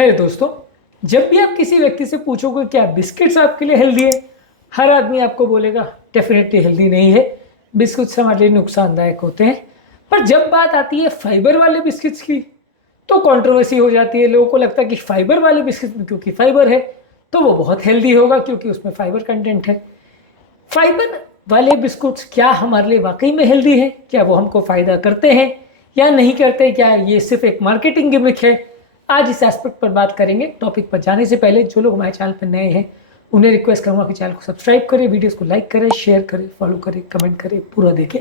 है दोस्तों, जब भी आप किसी व्यक्ति से पूछोगे क्या बिस्किट्स आपके लिए हेल्दी है, हर आदमी आपको बोलेगा डेफिनेटली हेल्दी नहीं है, बिस्किट्स हमारे लिए नुकसानदायक होते हैं। पर जब बात आती है फाइबर वाले बिस्किट्स की तो कंट्रोवर्सी हो जाती है। लोगों को लगता है कि फाइबर वाले बिस्किट्स में क्योंकि फाइबर है तो वो बहुत हेल्दी होगा क्योंकि उसमें फाइबर कंटेंट है। फाइबर वाले बिस्कुट्स क्या हमारे लिए वाकई में हेल्दी है? क्या वो हमको फ़ायदा करते हैं या नहीं करते? क्या ये सिर्फ एक मार्केटिंग गिमिक है? आज इस एस्पेक्ट पर बात करेंगे। टॉपिक पर जाने से पहले जो लोग हमारे चैनल पर नए हैं उन्हें रिक्वेस्ट करूँगा कि चैनल को सब्सक्राइब करें, वीडियोस को लाइक करें, शेयर करें, फॉलो करें, कमेंट करें, पूरा देखें।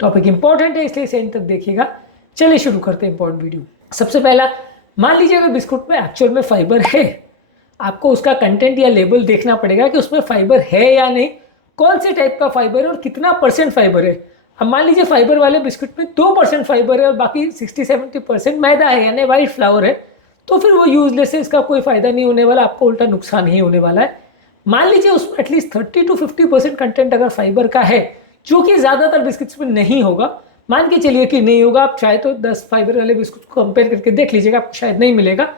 टॉपिक इंपॉर्टेंट है इसलिए इसे एंड तक देखिएगा। चलिए शुरू करते हैं इंपॉर्टेंट वीडियो। सबसे पहला, मान लीजिए अगर बिस्कुट में एक्चुअल में फाइबर है, आपको उसका कंटेंट या लेबल देखना पड़ेगा कि उसमें फाइबर है या नहीं, कौन से टाइप का फाइबर है और कितना परसेंट फाइबर है। अब मान लीजिए फाइबर वाले बिस्कुट में 2% फाइबर है और बाकी 60-70% मैदा है यानी वाइट फ्लावर है, तो फिर वो यूजलेस है, इसका कोई फायदा नहीं होने वाला, आपको उल्टा नुकसान ही होने वाला है। मान लीजिए उसमें एटलीस्ट 30-50% कंटेंट अगर फाइबर का है, जो कि ज़्यादातर बिस्किट्स में नहीं होगा, मान के चलिए कि नहीं होगा, आप चाहे तो 10 फाइबर वाले बिस्कुट को कंपेयर करके देख लीजिएगा, आपको शायद नहीं मिलेगा।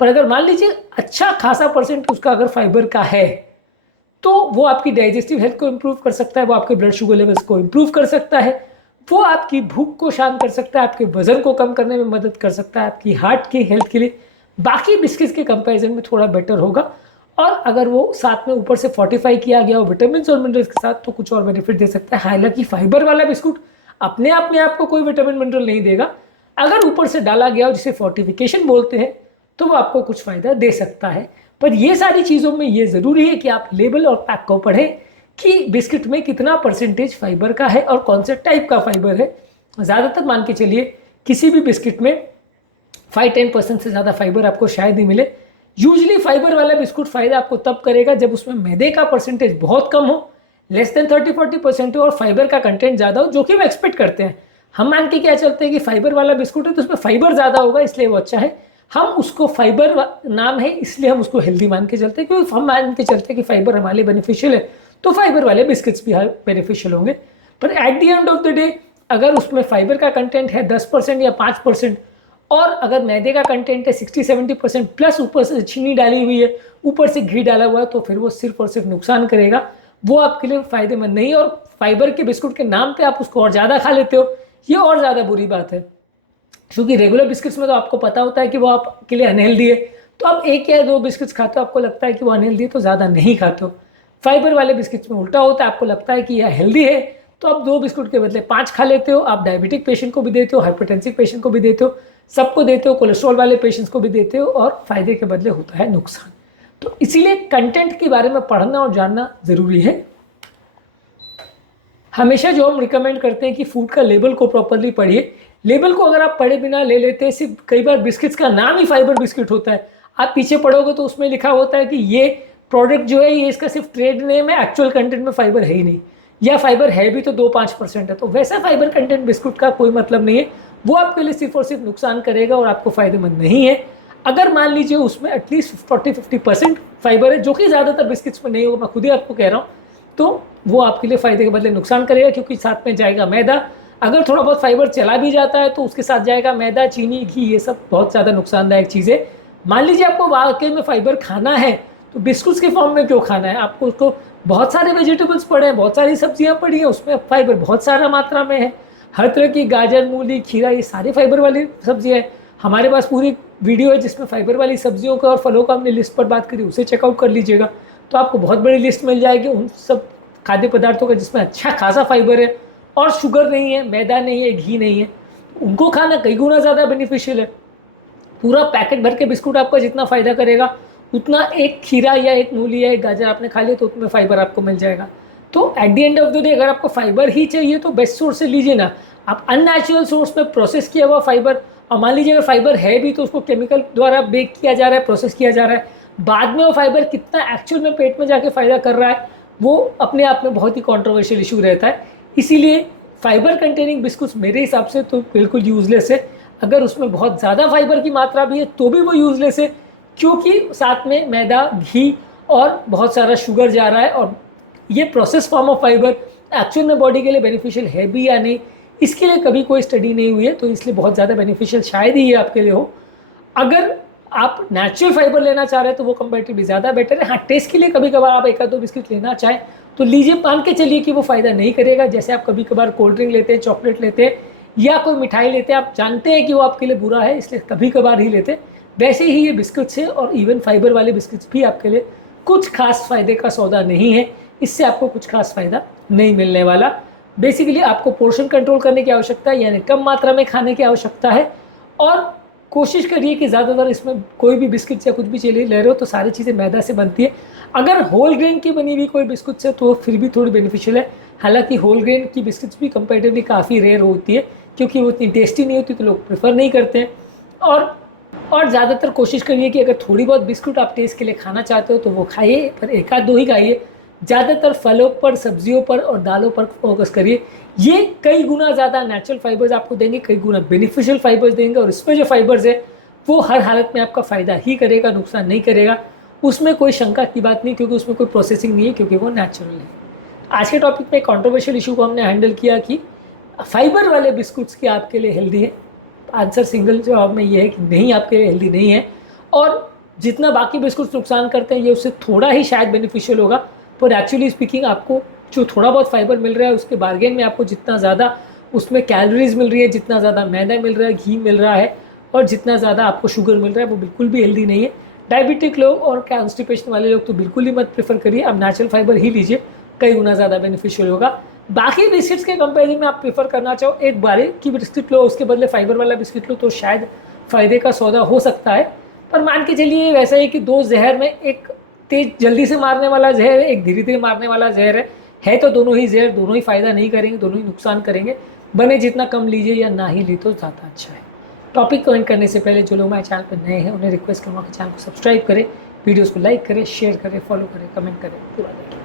पर अगर मान लीजिए अच्छा खासा परसेंट उसका अगर फाइबर का है तो वो आपकी डाइजेस्टिव हेल्थ को इम्प्रूव कर सकता है, वो आपके ब्लड शुगर लेवल्स को इम्प्रूव कर सकता है, वो आपकी भूख को शांत कर सकता है, आपके वजन को कम करने में मदद कर सकता है, आपकी हार्ट की हेल्थ के लिए बाकी बिस्किट्स के कंपैरिजन में थोड़ा बेटर होगा। और अगर वो साथ में ऊपर से फोर्टिफाई किया गया हो विटामिन और मिनरल्स के साथ तो कुछ और बेनिफिट दे सकता है। हालांकि फाइबर वाला बिस्कुट अपने आप में आपको कोई विटामिन मिनरल नहीं देगा, अगर ऊपर से डाला गया हो जिसे फोर्टिफिकेशन बोलते हैं तो वो आपको कुछ फायदा दे सकता है। पर ये सारी चीज़ों में ये ज़रूरी है कि आप लेबल और पैक को पढ़ें कि बिस्किट में कितना परसेंटेज फाइबर का है और कौन से टाइप का फाइबर है। ज़्यादातर मान के चलिए किसी भी बिस्किट में 5-10% से ज़्यादा फाइबर आपको शायद ही मिले। यूजली फाइबर वाला बिस्कुट फ़ायदा आपको तब करेगा जब उसमें मैदे का परसेंटेज बहुत कम हो, लेस देन 30-40% हो, और फाइबर का कंटेंट ज़्यादा हो, जो कि वो एक्सपेक्ट करते हैं। हम मान के क्या चलते हैं कि फाइबर वाला बिस्कुट है तो उसमें फाइबर ज़्यादा होगा इसलिए वो अच्छा है, हम उसको फाइबर नाम है इसलिए हम उसको हेल्दी मान के चलते हैं, क्योंकि हम मान के चलते हैं कि फाइबर हमारे लिए बेनिफिशियल है तो फाइबर वाले बिस्किट्स भी बेनिफिशियल होंगे। पर at the end of the day अगर उसमें फाइबर का कंटेंट है 10% या 5% और अगर मैदे का कंटेंट है 60-70% प्लस ऊपर से चीनी डाली हुई है, ऊपर से घी डाला हुआ है, तो फिर वो सिर्फ और सिर्फ नुकसान करेगा, वो आपके लिए फायदेमंद नहीं। और फाइबर के बिस्कुट के नाम पे आप उसको और ज़्यादा खा लेते हो, ये और ज़्यादा बुरी बात है, क्योंकि रेगुलर बिस्किट्स में तो आपको पता होता है कि वो आपके लिए अनहेल्दी है, तो आप 1 या 2 बिस्किट्स खाते हो, आपको लगता है कि वो अनहेल्दी है तो ज़्यादा नहीं खाते हो। फाइबर वाले बिस्किट्स में उल्टा होता है, आपको लगता है कि यह हेल्दी है तो आप 2 बिस्कुट के बदले 5 खा लेते हो। आप डायबिटिक पेशेंट को भी देते हो, हाइपरटेंसिव पेशेंट को भी देते हो, सबको देते हो, कोलेस्ट्रॉल वाले पेशेंट्स को भी देते हो, और फायदे के बदले होता है नुकसान। तो इसीलिए कंटेंट के बारे में पढ़ना और जानना ज़रूरी है। हमेशा जो हम रिकमेंड करते हैं कि फूड का लेबल को प्रॉपरली पढ़िए। लेबल को अगर आप पढ़े बिना ले लेते हैं, सिर्फ कई बार बिस्किट्स का नाम ही फाइबर बिस्किट होता है, आप पीछे पढ़ोगे तो उसमें लिखा होता है कि ये प्रोडक्ट जो है ये इसका सिर्फ ट्रेड नेम है, एक्चुअल कंटेंट में फाइबर है ही नहीं, या फाइबर है भी तो 2-5% है, तो वैसा फाइबर कंटेंट बिस्कुट का कोई मतलब नहीं है, वो आपके लिए सिर्फ और सिर्फ नुकसान करेगा और आपको फायदेमंद नहीं है। अगर मान लीजिए उसमें एटलीस्ट 40-50% फाइबर है, जो कि ज़्यादातर बिस्किट्स में नहीं होगा, मैं खुद ही आपको कह रहा हूँ, तो वो आपके लिए फायदे के बदले नुकसान करेगा, क्योंकि साथ में जाएगा मैदा। अगर थोड़ा बहुत फाइबर चला भी जाता है तो उसके साथ जाएगा मैदा, चीनी, घी, ये सब बहुत ज़्यादा नुकसानदायक चीज़ें। मान लीजिए आपको वाकई में फाइबर खाना है तो बिस्कुट्स के फॉर्म में क्यों खाना है? आपको उसको बहुत सारे वेजिटेबल्स पड़े हैं, बहुत सारी सब्जियां पड़ी हैं, उसमें फाइबर बहुत सारा मात्रा में है, हर तरह की गाजर, मूली, खीरा, ये सारे फाइबर वाली सब्जियाँ हैं। हमारे पास पूरी वीडियो है जिसमें फाइबर वाली सब्जियों का और फलों का हमने लिस्ट पर बात करी, उसे चेकआउट कर लीजिएगा, तो आपको बहुत बड़ी लिस्ट मिल जाएगी उन सब खाद्य पदार्थों का जिसमें अच्छा खासा फाइबर है और शुगर नहीं है, मैदा नहीं है, घी नहीं है। उनको खाना कई गुना ज़्यादा बेनिफिशियल है। पूरा पैकेट भर के बिस्कुट आपका जितना फ़ायदा करेगा उतना एक खीरा या एक मूली या एक गाजर आपने खा लिया तो उसमें फाइबर आपको मिल जाएगा। तो at the end of the day अगर आपको फाइबर ही चाहिए तो बेस्ट सोर्स से लीजिए ना, आप अननेचुरल सोर्स में प्रोसेस किया हुआ फाइबर, और मान लीजिए अगर फाइबर है भी तो उसको केमिकल द्वारा बेक किया जा रहा है, प्रोसेस किया जा रहा है, बाद में वो फाइबर कितना एक्चुअल में पेट में जाके फ़ायदा कर रहा है, वो अपने आप में बहुत ही कॉन्ट्रोवर्शियल इशू रहता है। इसीलिए फाइबर कंटेनिंग बिस्कुट्स मेरे हिसाब से तो बिल्कुल यूजलेस है। अगर उसमें बहुत ज़्यादा फाइबर की मात्रा भी है तो भी वो यूजलेस है, क्योंकि साथ में मैदा, घी और बहुत सारा शुगर जा रहा है, और ये process form of fibre actual में बॉडी के लिए बेनिफिशियल है भी या नहीं, इसके लिए कभी कोई स्टडी नहीं हुई है, तो इसलिए बहुत ज़्यादा बेनिफिशियल शायद ही ये आपके लिए हो। अगर आप नेचुरल फाइबर लेना चाह रहे हैं तो वो कंपेरेटिवली ज़्यादा बेटर है। हाँ, टेस्ट के लिए कभी कभार आप एक आध दो बिस्किट लेना चाहें तो लीजिए, मान के चलिए कि वो फ़ायदा नहीं करेगा। जैसे आप कभी कभार कोल्ड ड्रिंक लेते हैं, चॉकलेट लेते हैं या कोई मिठाई लेते हैं, आप जानते हैं कि वो आपके लिए बुरा है इसलिए कभी कभार ही लेते हैं, वैसे ही ये बिस्किट्स है। और इवन फाइबर वाले बिस्किट्स भी आपके लिए कुछ खास फायदे का सौदा नहीं है, इससे आपको कुछ खास फायदा नहीं मिलने वाला। बेसिकली आपको पोर्शन कंट्रोल करने की आवश्यकता है, यानी कम मात्रा में खाने की आवश्यकता है। और कोशिश करिए कि ज़्यादातर इसमें कोई भी बिस्किट या कुछ भी चलिए ले रहे हो तो सारी चीज़ें मैदा से बनती है। अगर होल ग्रेन की बनी हुई कोई बिस्कुट है तो फिर भी थोड़ी बेनिफिशियल है। हालांकि होल ग्रेन की बिस्किट्स भी कंपेरेटिवली काफ़ी रेयर होती है क्योंकि वो इतनी टेस्टी नहीं होती तो लोग प्रेफर नहीं करते हैं। और ज़्यादातर कोशिश करिए कि अगर थोड़ी बहुत बिस्कुट आप टेस्ट के लिए खाना चाहते हो तो वो खाइए, पर एक आध दो ही खाइए। ज़्यादातर फलों पर, सब्जियों पर और दालों पर फोकस करिए। ये कई गुना ज़्यादा नेचुरल फाइबर्स आपको देंगे, कई गुना बेनिफिशियल फाइबर्स देंगे। और इसमें जो फाइबर्स है वो हर हालत में आपका फ़ायदा ही करेगा, नुकसान नहीं करेगा। उसमें कोई शंका की बात नहीं, क्योंकि उसमें कोई प्रोसेसिंग नहीं है, क्योंकि वो नेचुरल है। आज के टॉपिक में कंट्रोवर्शियल इशू को हमने हैंडल किया कि फाइबर वाले बिस्कुट्स के आपके लिए हेल्दी है। आंसर सिंगल जवाब में ये है कि नहीं, आपके लिए हेल्दी नहीं है। और जितना बाकी बिस्कुट्स नुकसान करते हैं ये उससे थोड़ा ही शायद बेनिफिशियल होगा, पर एक्चुअली स्पीकिंग आपको जो थोड़ा बहुत फाइबर मिल रहा है उसके बार्गेन में आपको जितना ज़्यादा उसमें कैलोरीज मिल रही है, जितना ज़्यादा मैदा मिल रहा है, घी मिल रहा है और जितना ज़्यादा आपको शुगर मिल रहा है, वो बिल्कुल भी हेल्दी नहीं है। डायबिटिक लोग और कॉन्स्टिपेशन वाले लोग तो बिल्कुल ही मत प्रेफर करिए, आप नेचुरल फाइबर ही लीजिए, कई गुना ज़्यादा बेनिफिशियल होगा। बाकी बिस्किट्स के कंपेरिजन में आप प्रेफर करना चाहो एक बारीक की बिस्किट लो, उसके बदले फाइबर वाला बिस्किट लो, तो शायद फ़ायदे का सौदा हो सकता है। पर मान के चलिए वैसा है कि दो जहर में एक तेज जल्दी से मारने वाला जहर है, एक धीरे धीरे मारने वाला जहर है तो दोनों ही जहर, दोनों ही फ़ायदा नहीं करेंगे, दोनों ही नुकसान करेंगे। बने जितना कम लीजिए या ना ही ली तो ज़्यादा अच्छा है। टॉपिक कमेंट करने से पहले जो लोग हमारे चैनल पर नए हैं उन्हें रिक्वेस्ट करूँगा कि चैनल को सब्सक्राइब करें, वीडियोज़ को लाइक करें, शेयर करें, फॉलो करें, कमेंट करें, पूरा देखें।